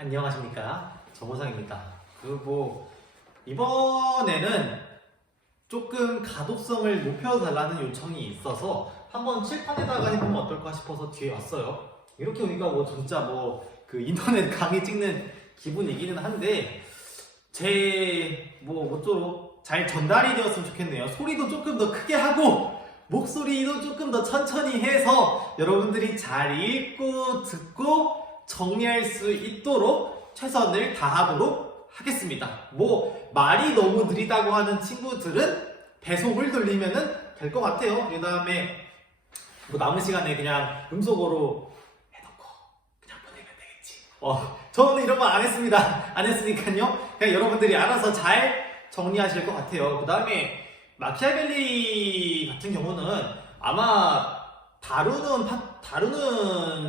안녕하십니까, 정호상입니다. 이번에는 조금 가독성을 높여달라는 요청이 있어서 한번 칠판에다가 해보면 어떨까 싶어서 뒤에 왔어요. 이렇게 오니까 진짜 인터넷 강의 찍는 기분이기는 한데 모쪼록 잘 전달이 되었으면 좋겠네요. 소리도 조금 더 크게 하고 목소리도 조금 더 천천히 해서 여러분들이 잘 읽고 듣고 정리할 수 있도록 최선을 다하도록 하겠습니다. 말이 너무 느리다고 하는 친구들은 배송을 돌리면 될 것 같아요. 그 다음에 남은 시간에 그냥 음속어로 해놓고 그냥 보내면 되겠지. 저는 이런 거 안 했습니다. 안 했으니까요. 그냥 여러분들이 알아서 잘 정리하실 것 같아요. 그 다음에 마키아벨리 같은 경우는 아마 다루는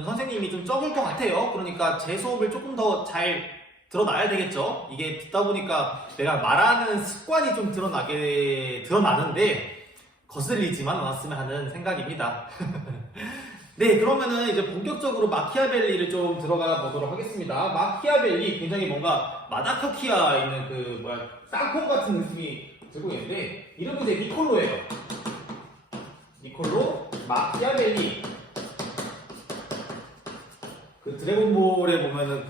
선생님이 좀 적을 것 같아요. 그러니까 제 수업을 조금 더 잘 들어놔야 되겠죠. 이게 듣다 보니까 내가 말하는 습관이 좀 드러나는데 거슬리지만 않았으면 하는 생각입니다. 네, 그러면은 이제 본격적으로 마키아벨리를 좀 들어가 보도록 하겠습니다. 마키아벨리 굉장히 뭔가 마다카키아 있는 쌍콩 같은 느낌이 들고 있는데 이름은 이제 니콜로예요. 니콜로 마키아벨리. 드래곤볼에 보면은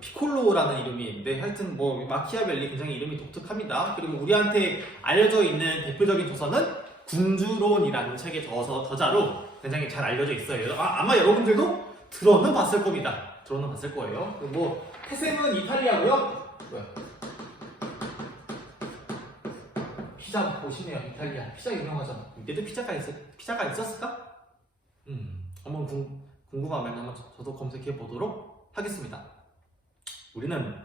피콜로라는 이름이 있는데 하여튼 마키아벨리 굉장히 이름이 독특합니다. 그리고 우리한테 알려져 있는 대표적인 저서는 궁주론이라는 책의 저자로 굉장히 잘 알려져 있어요. 아마 여러분들도 들어는 봤을 겁니다. 들어는 봤을 거예요. 그리고 태생은 이탈리아고요. 피자 보시네요. 이탈리아 피자 유명하잖아. 이때도 피자가 있었을까? 한번 궁금하면 한번 저도 검색해 보도록 하겠습니다. 우리는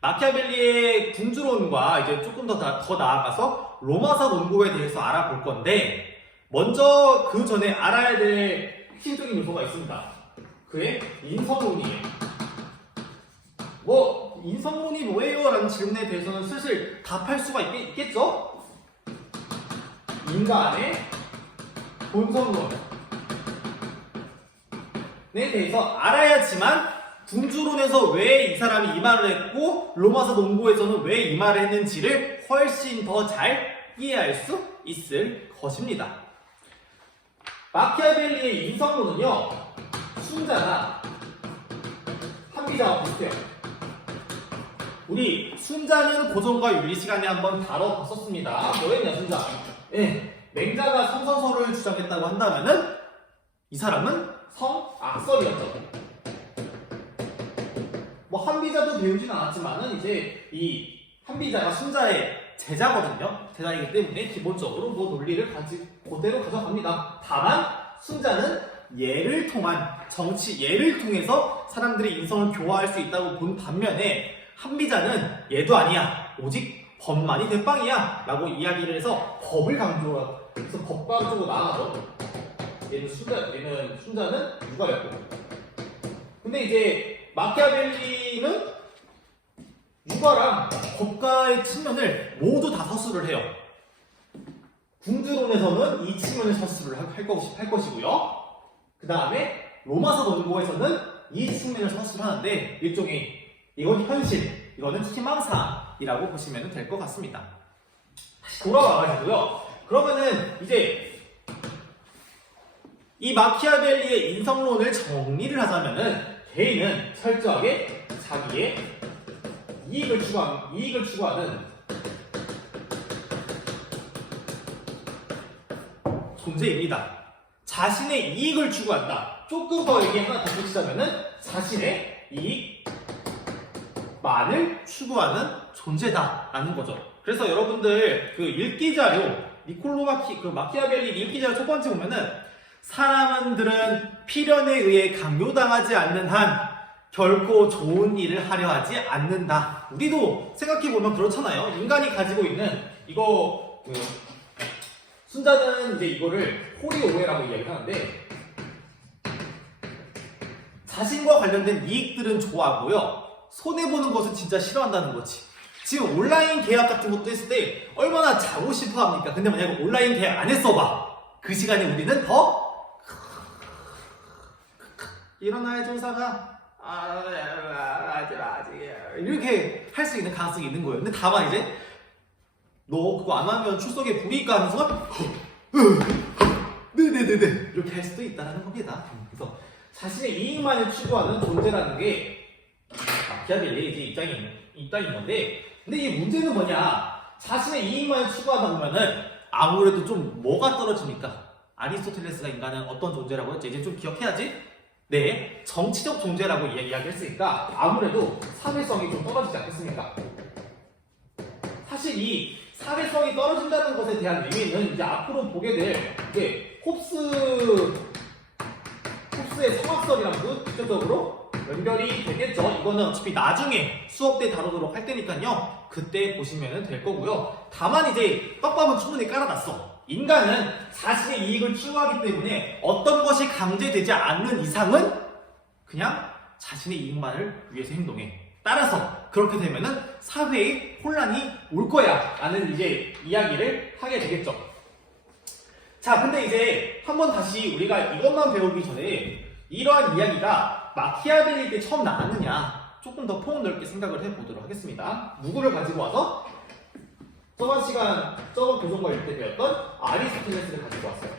마키아벨리의 궁주론과 이제 조금 더 나아가서 로마사 논고에 대해서 알아볼 건데 먼저 그 전에 알아야 될 핵심적인 요소가 있습니다. 그의 인성론이에요. 인성론이 뭐예요? 라는 질문에 대해서는 슬슬 답할 수가 있겠죠? 인간의 본성론에 대해서 알아야지만 궁주론에서 왜 이 사람이 이 말을 했고 로마서 논고에서는 왜 이 말을 했는지를 훨씬 더 잘 이해할 수 있을 것입니다. 마키아벨리의 인성론은요, 순자나 한비자와 비슷해요. 우리 순자는 고전과 윤리 시간에 한번 다뤄봤었습니다. 뭐였냐, 순자? 맹자가 성선설을 주장했다고 한다면은 이 사람은 성악설이었죠. 한비자도 배우진 않았지만은 이제 이 한비자가 순자의 제자거든요. 제자이기 때문에 기본적으로 논리를 그대로 가져갑니다. 다만 순자는 예를 통한 예를 통해서 사람들의 인성을 교화할 수 있다고 본 반면에 한비자는 얘도 아니야. 오직 법만이 대빵이야. 라고 이야기를 해서 법을 강조해서 법과 쪽으로 나아가죠. 얘는 순자는 육아였고. 근데 이제 마키아벨리는 육아랑 법과의 측면을 모두 다 서술을 해요. 궁주론에서는 이 측면을 서술을 할 것이고요. 그 다음에 로마서 논고에서는 이 측면을 서술하는데 일종의 이건 현실, 이거는 희망사이라고 보시면 될 것 같습니다. 다시 돌아와가지고요. 그러면은 이제 이 마키아벨리의 인성론을 정리를 하자면은 개인은 철저하게 자기의 이익을 추구하는 존재입니다. 자신의 이익을 추구한다. 조금 더 얘기 하나 덧붙이자면은 자신의 이익만을 추구하는 존재다라는 거죠. 그래서 여러분들 읽기 자료 마키아벨리 읽기 자료 첫 번째 보면은 사람들은 필연에 의해 강요당하지 않는 한 결코 좋은 일을 하려 하지 않는다. 우리도 생각해보면 그렇잖아요. 인간이 가지고 있는 순자는 이제 이거를 호리오해라고 이야기하는데 자신과 관련된 이익들은 좋아하고요. 손해보는 것은 진짜 싫어한다는 거지. 지금 온라인 계약 같은 것도 했을 때 얼마나 자고 싶어 합니까? 근데 만약에 온라인 계약 안 했어봐. 그 시간에 우리는 더 일어나야 조사가 이렇게 할 수 있는 가능성이 있는 거예요. 근데 다만 이제 너 그거 안 하면 출석에 불이익가 하는 순간 네네네네 이렇게 할 수도 있다는 겁니다. 그래서 자신의 이익만을 추구하는 존재라는 게 마키아벨리의 이제 입장인 건데, 근데 이 문제는 뭐냐? 자신의 이익만을 추구하다 보면은 아무래도 좀 뭐가 떨어집니까? 아리스토텔레스가 인간은 어떤 존재라고 했죠? 이제 좀 기억해야지. 네, 정치적 존재라고 이야기했으니까 아무래도 사회성이 좀 떨어지지 않겠습니까? 사실 이 사회성이 떨어진다는 것에 대한 의미는 이제 앞으로 보게 될 이게 홉스의 성악설이랑도 직접적으로 연결이 되겠죠. 이거는 어차피 나중에 수업 때 다루도록 할 테니까요. 그때 보시면 될 거고요. 다만 이제 떡밥은 충분히 깔아놨어. 인간은 자신의 이익을 추구하기 때문에 어떤 것이 강제되지 않는 이상은 그냥 자신의 이익만을 위해서 행동해. 따라서 그렇게 되면은 사회에 혼란이 올 거야 라는 이제 이야기를 하게 되겠죠. 자, 근데 이제 한번 다시 우리가 이것만 배우기 전에 이러한 이야기가 마키아벨리 때 처음 나왔느냐 조금 더 폭넓게 생각을 해보도록 하겠습니다. 누구를 가지고 와서? 저번 시간, 저번 교정과일 때 배웠던 아리스토텔레스를 가지고 왔어요.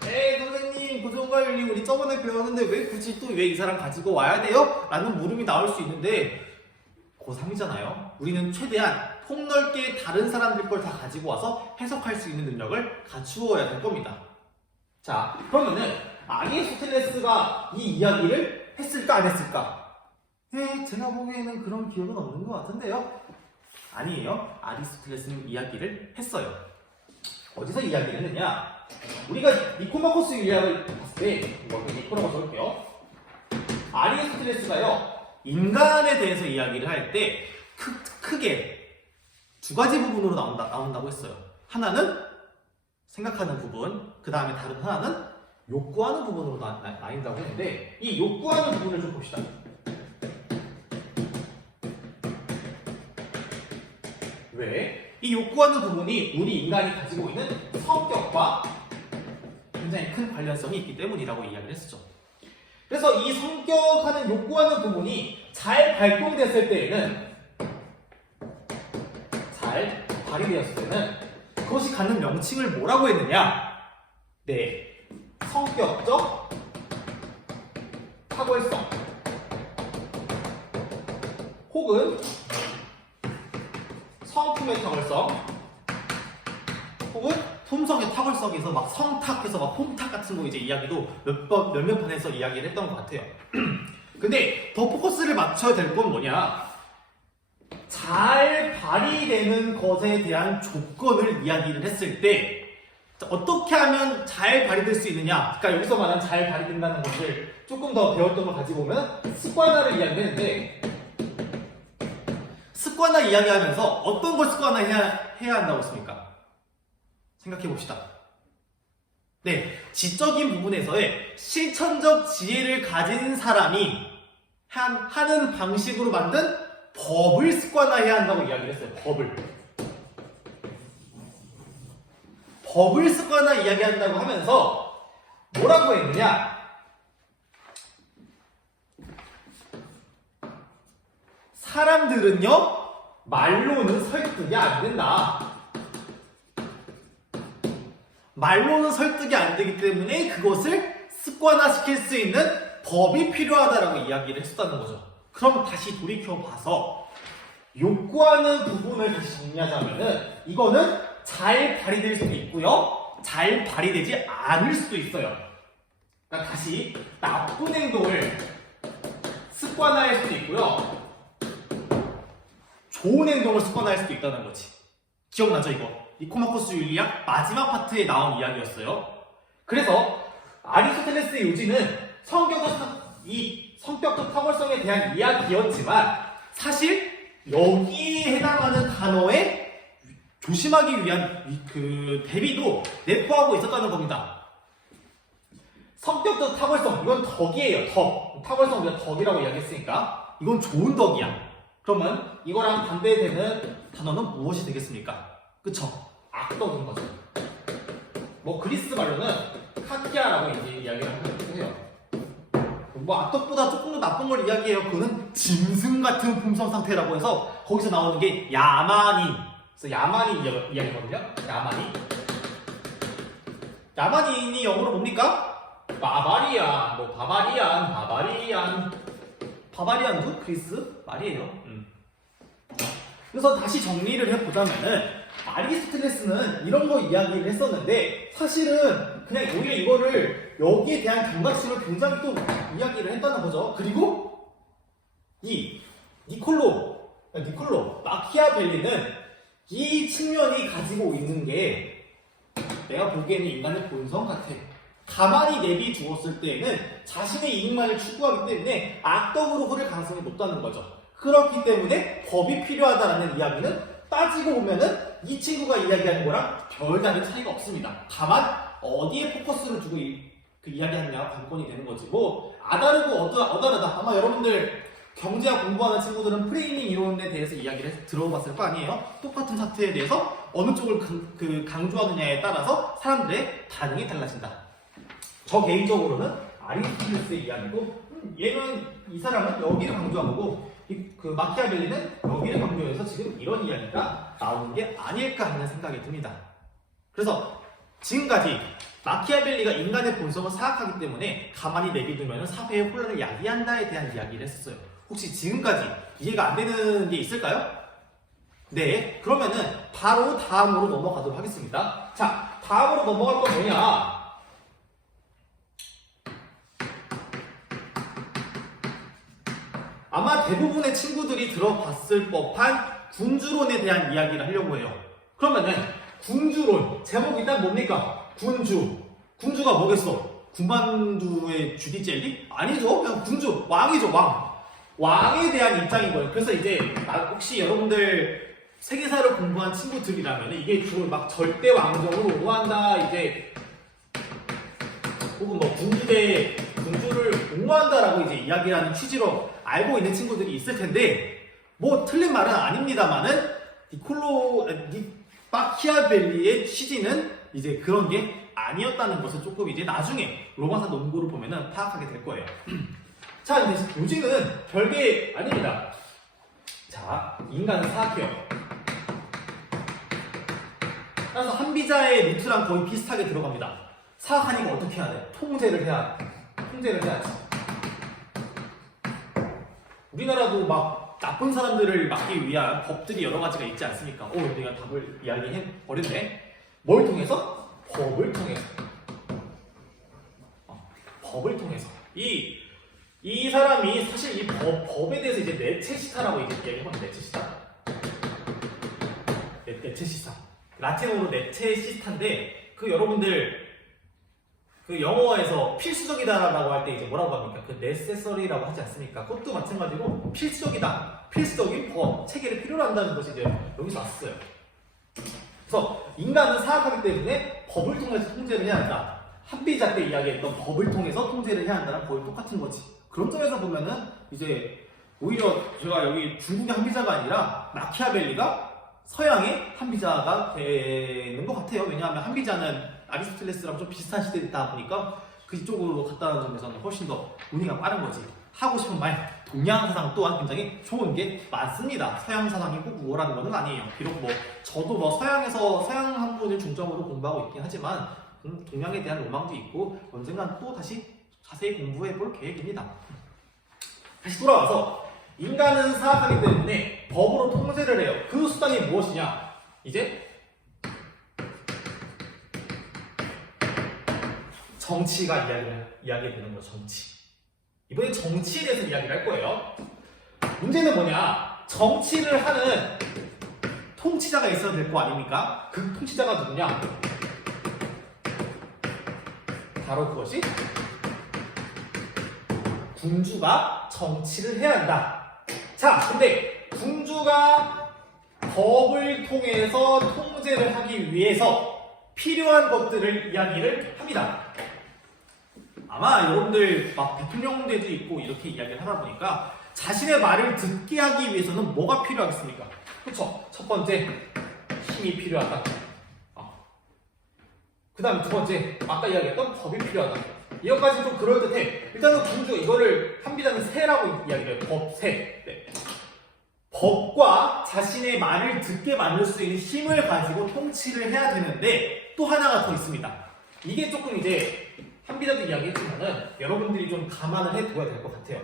선생님, 교정과일이 우리 저번에 배웠는데 왜 굳이 또 왜 이 사람 가지고 와야 돼요? 라는 물음이 나올 수 있는데 고3이잖아요. 우리는 최대한 폭넓게 다른 사람들 걸 다 가지고 와서 해석할 수 있는 능력을 갖추어야 될 겁니다. 자, 그러면은 아리스토텔레스가 이 이야기를 했을까 안 했을까? 제가 보기에는 그런 기억은 없는 것 같은데요. 아니에요. 아리스토텔레스는 이야기를 했어요. 어디서 이야기를 했느냐? 우리가 니코마코스 율리학을 봤을 때 니코라고 적을게요. 아리스토텔레스가요, 인간에 대해서 이야기를 할 때 크게 두 가지 부분으로 나온다고 했어요. 하나는 생각하는 부분, 그 다음에 다른 하나는 욕구하는 부분으로 나뉜다고 했는데, 이 욕구하는 부분을 좀 봅시다. 왜? 이 욕구하는 부분이 우리 인간이 가지고 있는 성격과 굉장히 큰 관련성이 있기 때문이라고 이야기를 했었죠. 그래서 이 성격하는 욕구하는 부분이 잘 발동됐을 때에는, 잘 발휘되었을 때는 그것이 갖는 명칭을 뭐라고 했느냐? 네, 성격적 탁월성 혹은 성품의 탁월성 혹은 품성의 탁월성에서 막 성탁해서 막 폼탁 같은 거 이제 이야기도 몇몇 번에서 이야기를 했던 것 같아요. 근데 더 포커스를 맞춰야 될 건 뭐냐? 잘 발휘되는 것에 대한 조건을 이야기를 했을 때 어떻게 하면 잘 발휘될 수 있느냐? 그러니까 여기서 말하는 잘 발휘된다는 것을 조금 더 배웠던 걸 가지고 보면 습관화를 이야기했는데, 습관화 이야기하면서 어떤 걸 습관화 해야 한다고 했습니까? 생각해 봅시다. 네, 지적인 부분에서의 실천적 지혜를 가진 사람이 하는 방식으로 만든 법을 습관화해야 한다고 이야기를 했어요. 법을 습관화 이야기한다고 하면서 뭐라고 했느냐? 사람들은요, 말로는 설득이 안 된다. 말로는 설득이 안 되기 때문에 그것을 습관화시킬 수 있는 법이 필요하다라고 이야기를 했었다는 거죠. 그럼 다시 돌이켜봐서 욕구하는 부분을 다시 정리하자면은 이거는 잘 발휘될 수도 있고요, 잘 발휘되지 않을 수도 있어요. 그러니까 다시 나쁜 행동을 습관화할 수도 있고요, 좋은 행동을 습관화할 수도 있다는 거지. 기억나죠 이거? 니코마코스 율리학 마지막 파트에 나온 이야기였어요. 그래서 아리스토텔레스의 요지는 성격적 탁월성에 대한 이야기였지만 사실 여기에 해당하는 단어에 조심하기 위한 그 대비도 내포하고 있었다는 겁니다. 성격적 탁월성, 이건 덕이에요. 덕. 탁월성 우리가 덕이라고 이야기했으니까 이건 좋은 덕이야. 그러면 이거랑 반대되는 단어는 무엇이 되겠습니까? 그쵸? 악덕인 거죠. 뭐 그리스 말로는 카키아라고 이제 이야기를 해요. 뭐 악덕보다 조금 더 나쁜 걸 이야기해요. 그거는 짐승 같은 품성 상태라고 해서 거기서 나오는 게 야만인. 그래서 야만인 이야기거든요. 야만인. 야만인이 영어로 뭡니까? 바바리안, 뭐 바바리안도 그리스 말이에요. 그래서 다시 정리를 해보자면은 아리스토텔레스는 이런 거 이야기를 했었는데 사실은 그냥 오히려 이거를 여기에 대한 경각심을 굉장히 또 이야기를 했다는 거죠. 그리고 이 니콜로 마키아벨리는 이 측면이 가지고 있는 게 내가 보기에는 인간의 본성 같아. 가만히 내비두었을 때에는 자신의 이익만을 추구하기 때문에 악덕으로 흐를 가능성이 높다는 거죠. 그렇기 때문에 법이 필요하다는 이야기는 따지고 보면은 이 친구가 이야기하는 거랑 별다른 차이가 없습니다. 다만 어디에 포커스를 두고 이야기하느냐가 관건이 되는 거지. 뭐 아다르고 어다르다. 아마 여러분들 경제학 공부하는 친구들은 프레이밍 이론에 대해서 이야기를 들어봤을 거 아니에요? 똑같은 사태에 대해서 어느 쪽을 강조하느냐에 따라서 사람들의 반응이 달라진다. 저 개인적으로는 아리스토텔레스의 이야기고 이 사람은 여기를 강조한 거고 그 마키아벨리는 여기를 강조해서 지금 이런 이야기가 나오는 게 아닐까 하는 생각이 듭니다. 그래서 지금까지 마키아벨리가 인간의 본성을 사악하기 때문에 가만히 내비두면 사회의 혼란을 야기한다에 대한 이야기를 했었어요. 혹시 지금까지 이해가 안 되는 게 있을까요? 네, 그러면은 바로 다음으로 넘어가도록 하겠습니다. 자, 다음으로 넘어갈 건 뭐냐? 아마 대부분의 친구들이 들어봤을 법한 군주론에 대한 이야기를 하려고 해요. 그러면은 군주론 제목이 딱 뭡니까? 군주가 뭐겠어? 군만두의 주디 젤리? 아니죠. 그냥 군주, 왕이죠. 왕에 대한 입장인 거예요. 그래서 이제 혹시 여러분들 세계사를 공부한 친구들이라면 이게 주로 막 절대 왕정으로 옹호한다 이제 혹은 뭐 군주를 옹호한다라고 이제 이야기하는 취지로 알고 있는 친구들이 있을 텐데 뭐 틀린 말은 아닙니다만은 마키아벨리의 취지는 이제 그런 게 아니었다는 것을 조금 이제 나중에 로마사 논고를 보면은 파악하게 될 거예요. 자, 근데 요지는 별게 아닙니다. 자, 인간은 사악해요. 따라서 한비자의 루트랑 거의 비슷하게 들어갑니다. 사악하니까 어떻게 해야 돼? 통제를 해야지. 우리나라도 막 나쁜 사람들을 막기 위한 법들이 여러 가지가 있지 않습니까? 내가 답을 이야기해 버렸네. 뭘 통해서? 법을 통해서. 법을 통해서. 이 사람이 사실 이 법에 대해서 이제 네체시타라고 얘기합니다. 네체시타. 라틴어로 네체시타인데 여러분들 영어에서 필수적이다라고 할 때 이제 뭐라고 합니까? necessary라고 하지 않습니까? 그것도 마찬가지로 필수적이다. 필수적인 법, 체계를 필요로 한다는 것이 이제 여기서 왔어요. 그래서 인간은 사악하기 때문에 법을 통해서 통제를 해야 한다. 한비자 때 이야기했던 법을 통해서 통제를 해야 한다는 거의 똑같은 거지. 그런 점에서 보면은 이제 오히려 제가 여기 중국의 한비자가 아니라 마키아벨리가 서양의 한비자가 되는 것 같아요. 왜냐하면 한비자는 아리스토텔레스랑 좀 비슷한 시대다 보니까 그쪽으로 갔다는 점에서는 훨씬 더 운이가 빠른 거지. 하고 싶은 말, 동양 사상 또한 굉장히 좋은 게 많습니다. 서양 사상이 꼭 우월한 것은 아니에요. 비록 저도 서양에서 서양 학문을 중점으로 공부하고 있긴 하지만 동양에 대한 로망도 있고 언젠간 또 다시 자세히 공부해 볼 계획입니다. 다시 돌아와서 인간은 사악하기 때문에 법으로 통제를 해요. 그 수단이 무엇이냐? 이제 정치가 이야기되는 거죠. 정치. 이번에 정치에 대해서 이야기를 할 거예요. 문제는 뭐냐? 정치를 하는 통치자가 있어야 될 거 아닙니까? 그 통치자가 누구냐? 바로 그것이 군주가 정치를 해야 한다. 자, 근데 군주가 법을 통해서 통제를 하기 위해서 필요한 것들을 이야기를 합니다. 아마 여러분들 막 대통령제도 있고 이렇게 이야기를 하다 보니까 자신의 말을 듣게 하기 위해서는 뭐가 필요하겠습니까? 그렇죠. 첫 번째, 힘이 필요하다. 그 다음 두 번째, 아까 이야기했던 법이 필요하다. 이것까지 좀 그럴듯해. 일단은 군주 이거를 한비자는 세라고 이야기를 해요. 법세. 네. 법과 자신의 말을 듣게 만들 수 있는 힘을 가지고 통치를 해야 되는데 또 하나가 더 있습니다. 이게 조금 이제 한비자도 이야기했지만은 여러분들이 좀 감안을 해둬야 될 것 같아요.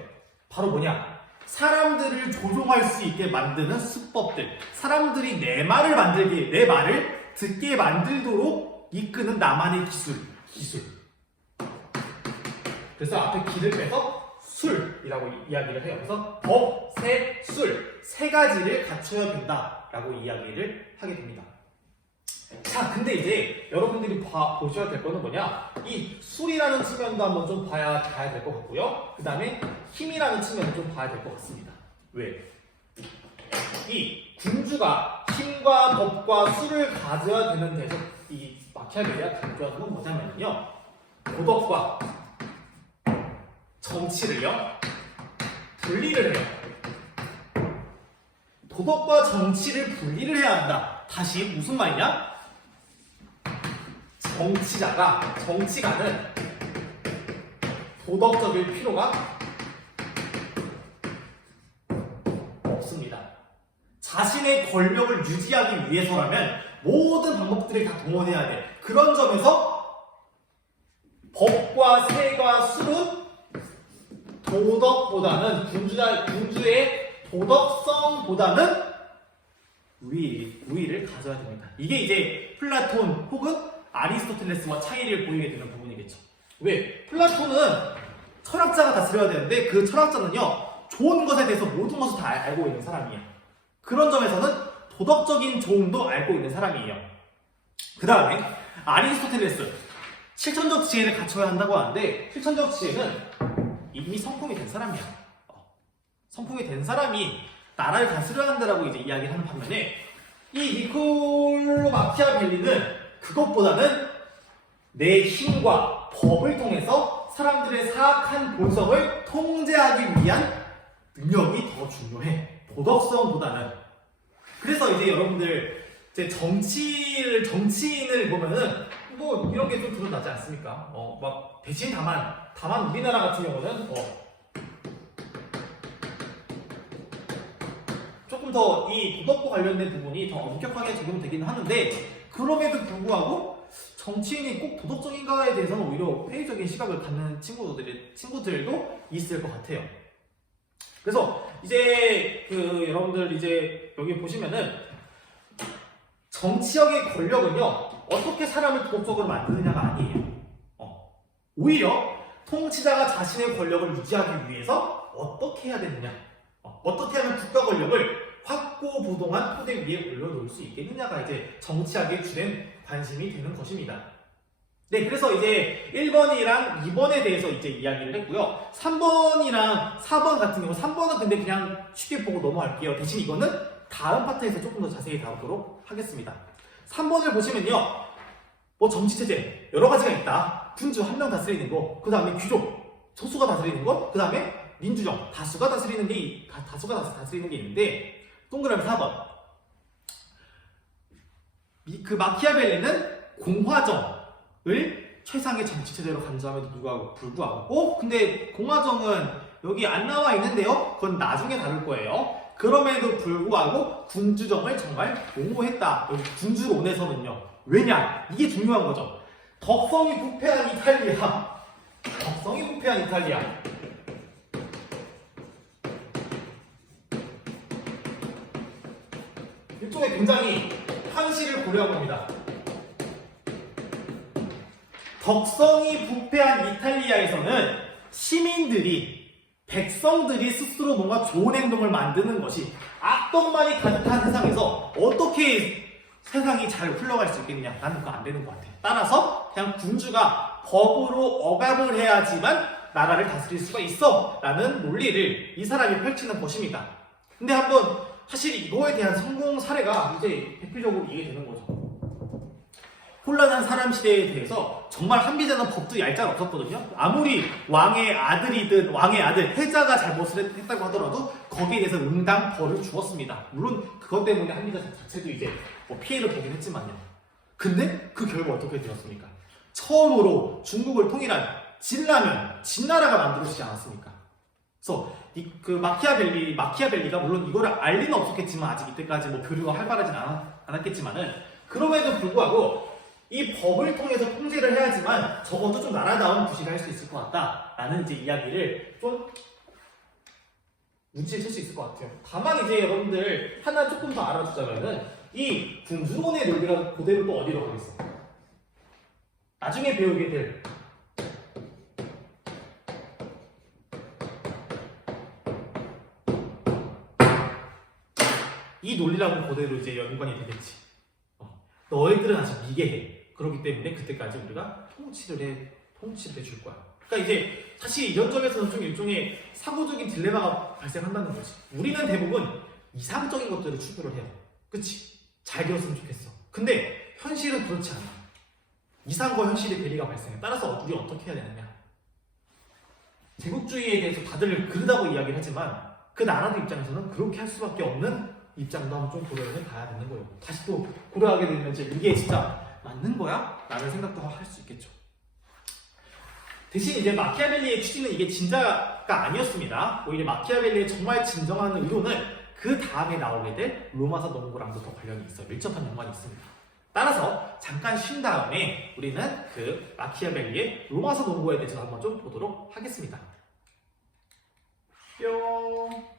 바로 뭐냐? 사람들을 조종할 수 있게 만드는 수법들. 사람들이 내 말을 듣게 만들도록 이끄는 나만의 기술. 그래서 앞에 기를 빼서 술이라고 이야기를 해요. 그래서 법, 세, 술 세 가지를 갖춰야 된다라고 이야기를 하게 됩니다. 자, 근데 이제 여러분들이 보셔야 될 거는 뭐냐? 이 술이라는 측면도 한번 좀 봐야 될 것 같고요. 그 다음에 힘이라는 측면도 좀 봐야 될 것 같습니다. 왜? 이 군주가 힘과 법과 술을 가져야 되는 데서 이 마키아벨리가 강조하는 건 뭐냐면요. 도덕과 정치를요, 분리를 해요. 도덕과 정치를 분리를 해야 한다. 다시 무슨 말이냐? 정치가는 도덕적일 필요가 없습니다. 자신의 권력을 유지하기 위해서라면 모든 방법들을 다 동원해야 돼. 그런 점에서 법과 세과 술은 도덕보다는 군주의 도덕성보다는 우위를 가져야 됩니다. 이게 이제 플라톤 혹은 아리스토텔레스와 차이를 보이게 되는 부분이겠죠. 왜? 플라톤은 철학자가 다스려야 되는데 그 철학자는요, 좋은 것에 대해서 모든 것을 다 알고 있는 사람이에요. 그런 점에서는 도덕적인 조언도 알고 있는 사람이에요. 그 다음에 아리스토텔레스, 실천적 지혜를 갖춰야 한다고 하는데 실천적 지혜는 이미 성품이 된 사람이야. 성품이 된 사람이 나라를 다스려야 한다라고 이제 이야기를 하는 반면에 이 니콜로 마키아벨리는 그것보다는 내 힘과 법을 통해서 사람들의 사악한 본성을 통제하기 위한 능력이 더 중요해. 도덕성보다는. 그래서 이제 여러분들 이제 정치인을 보면은 뭐 이런 게 좀 드러나지 않습니까? 막 대신 다만 우리나라 같은 경우는 조금 더 이 도덕과 관련된 부분이 더 엄격하게 적용되기는 하는데 그럼에도 불구하고 정치인이 꼭 도덕적인가에 대해서는 오히려 회의적인 시각을 갖는 친구들도 있을 것 같아요. 그래서 이제 여러분들 이제 여기 보시면은 정치력의 권력은요 어떻게 사람을 도덕적으로 만드느냐가 아니에요. 오히려 통치자가 자신의 권력을 유지하기 위해서 어떻게 해야 되느냐, 어떻게 하면 국가 권력을 확고부동한 토대 위에 올려놓을 수 있겠느냐가 이제 정치학의 주된 관심이 되는 것입니다. 네, 그래서 이제 1번이랑 2번에 대해서 이제 이야기를 했고요. 3번이랑 4번 같은 경우 3번은 근데 그냥 쉽게 보고 넘어갈게요. 대신 이거는 다음 파트에서 조금 더 자세히 다루도록 하겠습니다. 3번을 보시면요, 뭐 정치체제 여러 가지가 있다. 군주 한 명 다스리는 거, 그 다음에 귀족 소수가 다스리는 거, 그 다음에 민주정 다수가 다스리는 게 있는데, 동그라미 4번. 그 마키아벨리는 공화정을 최상의 정치체제로 간주함에도 불구하고, 근데 공화정은 여기 안 나와 있는데요. 그건 나중에 다룰 거예요. 그럼에도 불구하고 군주정을 정말 옹호했다. 여기 군주론에서는요. 왜냐? 이게 중요한 거죠. 덕성이 부패한 이탈리아. 이쪽에 굉장히 현실을 고려한 겁니다. 덕성이 부패한 이탈리아에서는 백성들이 스스로 뭔가 좋은 행동을 만드는 것이 악덕만이 가득한 세상에서 어떻게 세상이 잘 흘러갈 수 있겠느냐? 나는 그거 안 되는 것 같아. 따라서 그냥 군주가 법으로 억압을 해야지만 나라를 다스릴 수가 있어 라는 논리를 이 사람이 펼치는 것입니다. 근데 한번 사실 이거에 대한 성공 사례가 이제 대표적으로 이해되는 거죠. 혼란한 사람 시대에 대해서 정말 한비자는 법도 얄짤 없었거든요. 아무리 왕의 아들 해자가 잘못을 했다고 하더라도 거기에 대해서 응당 벌을 주었습니다. 물론 그것 때문에 한비자 자체도 이제 뭐 피해를 보긴 했지만요. 근데 그 결과 어떻게 되었습니까? 처음으로 중국을 통일한 진라면, 진나라가 만들어지지 않았습니까? 그래서 그 마키아벨리가 물론 이거를 알 리는 없었겠지만 아직 이때까지 뭐 교류가 활발하진 않았겠지만은 그럼에도 불구하고 이 법을 통해서 통제를 해야지만 적어도 좀 나라다운 구실을 할 수 있을 것 같다라는 이제 이야기를 좀 눈치를 챌 수 있을 것 같아요. 다만 이제 여러분들 하나 조금 더 알아두자면은 이 군주론의 논리가 그대로 또 어디로 가겠어? 나중에 배우게 될 이 논리랑은 그대로 이제 연관이 되겠지. 너희들은 아직 미개해. 그렇기 때문에 그때까지 우리가 통치를 해줄 거야. 그러니까 이제 사실 이런 점에서는 좀 일종의 사고적인 딜레마가 발생한다는 거지. 우리는 대부분 이상적인 것들을 추구를 해요. 그치? 잘 되었으면 좋겠어. 근데 현실은 그렇지 않아. 이상과 현실의 괴리가 발생해. 따라서 우리 어떻게 해야 되느냐? 제국주의에 대해서 다들 그러다고 이야기를 하지만 그 나라들 입장에서는 그렇게 할 수밖에 없는 입장도 한번 좀 고려해 봐야 되는 거예요. 다시 또 고려하게 되면 이제 이게 진짜 맞는 거야? 라는 생각도 할 수 있겠죠. 대신 이제 마키아벨리의 취지는 이게 진짜가 아니었습니다. 오히려 마키아벨리의 정말 진정한 의도는 그 다음에 나오게 될 로마서 농구랑도 더 관련이 있어요. 밀접한 연관이 있습니다. 따라서 잠깐 쉰 다음에 우리는 그 마키아벨리의 로마서 농구에 대해서 한번 좀 보도록 하겠습니다. 뿅.